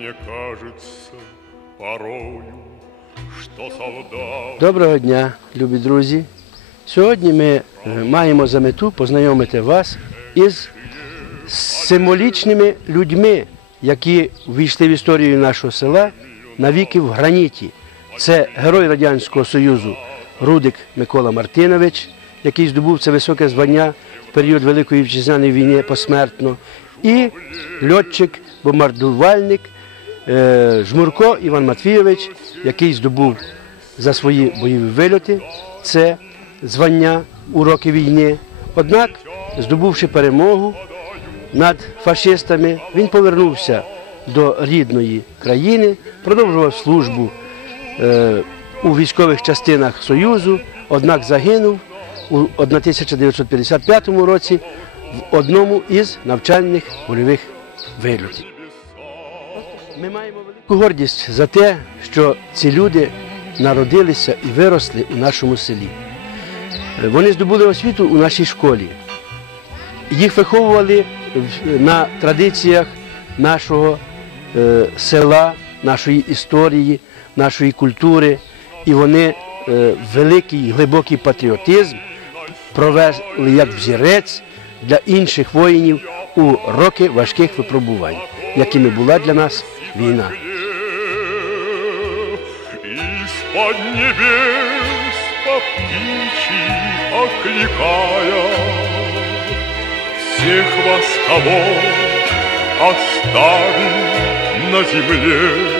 Мне кажется порою, что солдат Доброго дня, любі друзі. Сьогодні ми е, маємо за мету познайомити вас із символічними людьми, які ввійшли в історію нашого села навіки в граніті. Це герой Радянського Союзу Рудик Микола Мартинович, який здобув це високе звання в період Великої Вітчизняної війни посмертно, і льотчик, бомбардувальник Жмурко Іван Матвійович, який здобув за свої бойові вильоти це звання у роки війни. Однак, здобувши перемогу над фашистами, він повернувся до рідної країни, продовжував службу е, у військових частинах Союзу, однак загинув у 1955 році в одному із навчальних польових вильотів. Ми маємо велику гордість за те, що ці люди народилися і виросли у нашому селі. Е, Вони здобули освіту у нашій школі. Їх виховували на традиціях нашого е, села, нашої історії, нашої культури. І вони е, великий глибокий патріотизм провели як взірець для інших воїнів у роки важких випробувань, якими була для нас війна. Из-под небес по птичьи окликая Всех вас, кого оставим на земле